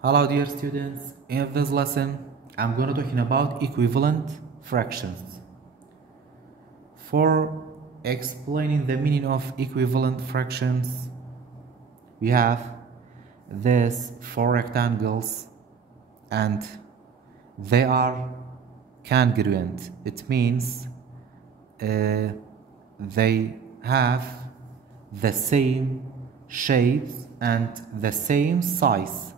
Hello dear students, in this lesson I'm going to talking about equivalent fractions. For explaining the meaning of equivalent fractions, we have these four rectangles and they are congruent. It means they have the same shapes and the same size.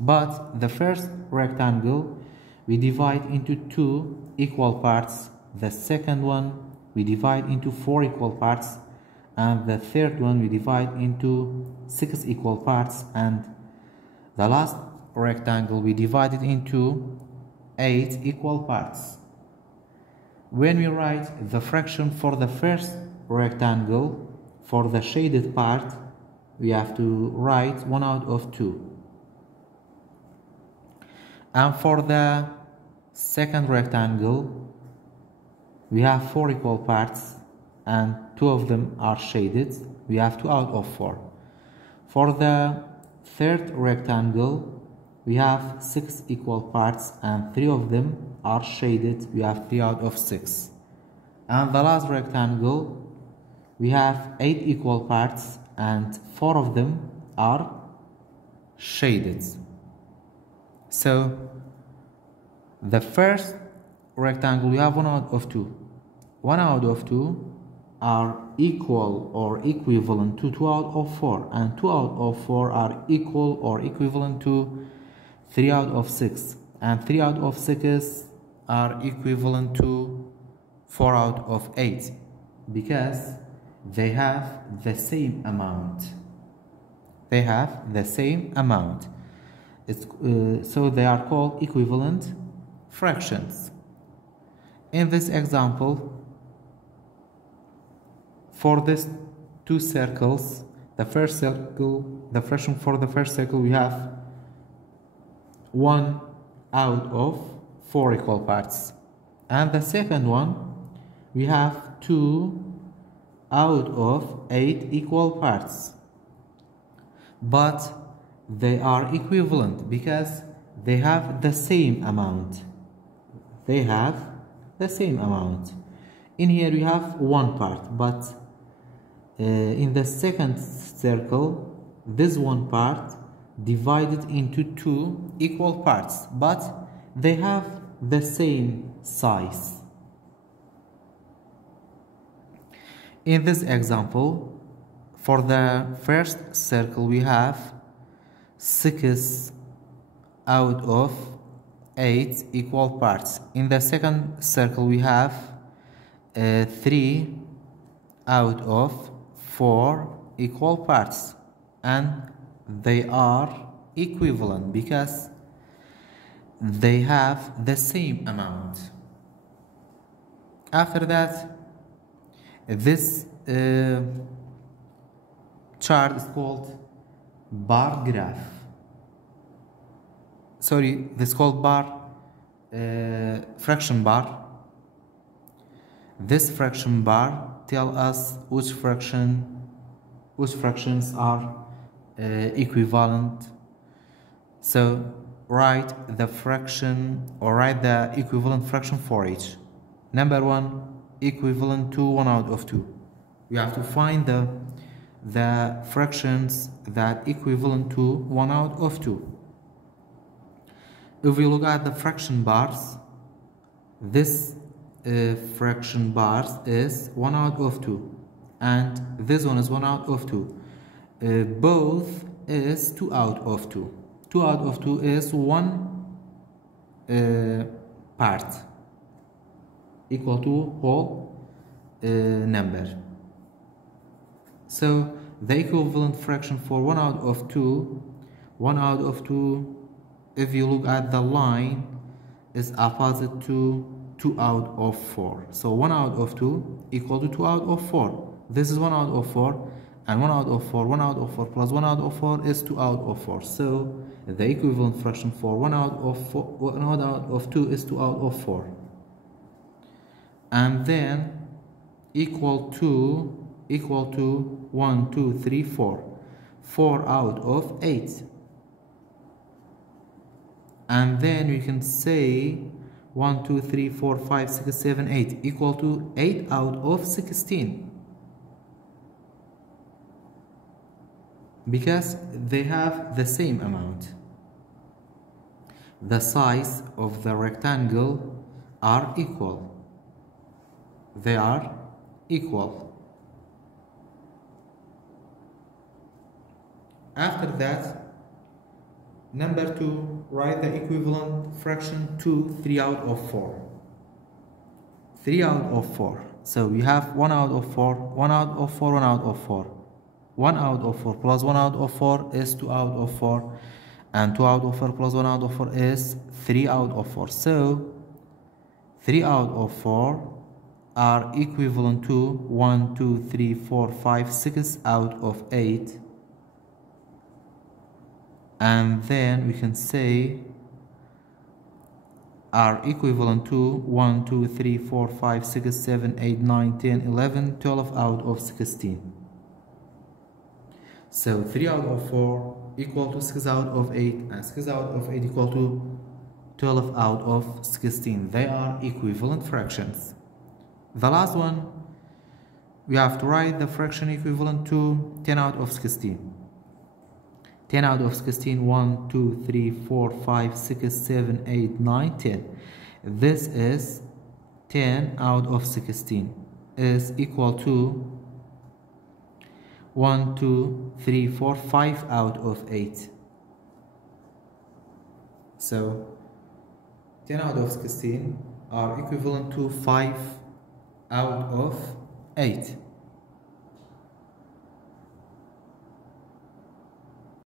But the first rectangle we divide into two equal parts, the second one we divide into four equal parts, and the third one we divide into six equal parts, and the last rectangle we divide it into 8 equal parts. When we write the fraction for the first rectangle, for the shaded part, we have to write 1 out of 2. And for the second rectangle, we have 4 equal parts and 2 of them are shaded. We have 2 out of 4. For the third rectangle, we have 6 equal parts and 3 of them are shaded. We have 3 out of 6. And the last rectangle, we have 8 equal parts and 4 of them are shaded. So the first rectangle we have 1 out of 2. 1 out of 2 are equal or equivalent to 2 out of 4, and 2 out of 4 are equal or equivalent to 3 out of 6, and 3 out of 6 are equivalent to 4 out of 8 because they have the same amount. They have the same amount. So they are called equivalent fractions. In this example, for these two circles, the first circle, the fraction for the first circle, we have 1 out of 4 equal parts, and the second one we have 2 out of 8 equal parts, but they are equivalent because they have the same amount. They have the same amount. In here we have 1 part, but in the second circle, this 1 part divided into 2 equal parts, but they have the same size. In this example, for the first circle we have 6 out of 8 equal parts. In the second circle we have 3 out of 4 equal parts, and they are equivalent because they have the same amount. After that, this chart is called bar graph. Sorry, this is called fraction bar. This fraction bar tells us which fractions are equivalent. So write the fraction or write the equivalent fraction for each. Number 1 equivalent to 1 out of 2. We have to find the fractions that equivalent to 1 out of 2. If we look at the fraction bars, this fraction bars is 1 out of 2, and this one is 1 out of 2. Both is 2 out of 2. 2 out of 2 is 1 part equal to whole number. So the equivalent fraction for 1 out of 2, 1 out of 2, if you look at the line, is opposite to 2 out of 4. So 1 out of 2 equal to 2 out of 4. This is 1 out of 4, and 1 out of 4, 1 out of 4 plus 1 out of 4 is 2 out of 4. So the equivalent fraction for 1 out of 2 is 2 out of 4. And then equal to 1, 2, 3, 4. 4 out of 8. and then we can say 1 2 3 4 5 6 7 8 equal to 8 out of 16, because they have the same amount. The size of the rectangle are equal. They are equal. After that, number 2, write the equivalent fraction to 3 out of 4. 3 out of 4. So we have 1 out of 4, 1 out of 4, 1 out of 4. 1 out of 4 plus 1 out of 4 is 2 out of 4. And 2 out of 4 plus 1 out of 4 is 3 out of 4. So 3 out of 4 are equivalent to 1, 2, 3, 4, 5, 6 out of 8. And then we can say are equivalent to 1, 2, 3, 4, 5, 6, 7, 8, 9, 10, 11, 12 out of 16. So 3 out of 4 equal to 6 out of 8, and 6 out of 8 equal to 12 out of 16. They are equivalent fractions. The last one, we have to write the fraction equivalent to 10 out of 16. 10 out of 16, 1, 2, 3, 4, 5, 6, 7, 8, 9, 10. This is 10 out of 16 is equal to 1, 2, 3, 4, 5 out of 8. So 10 out of 16 are equivalent to 5 out of 8.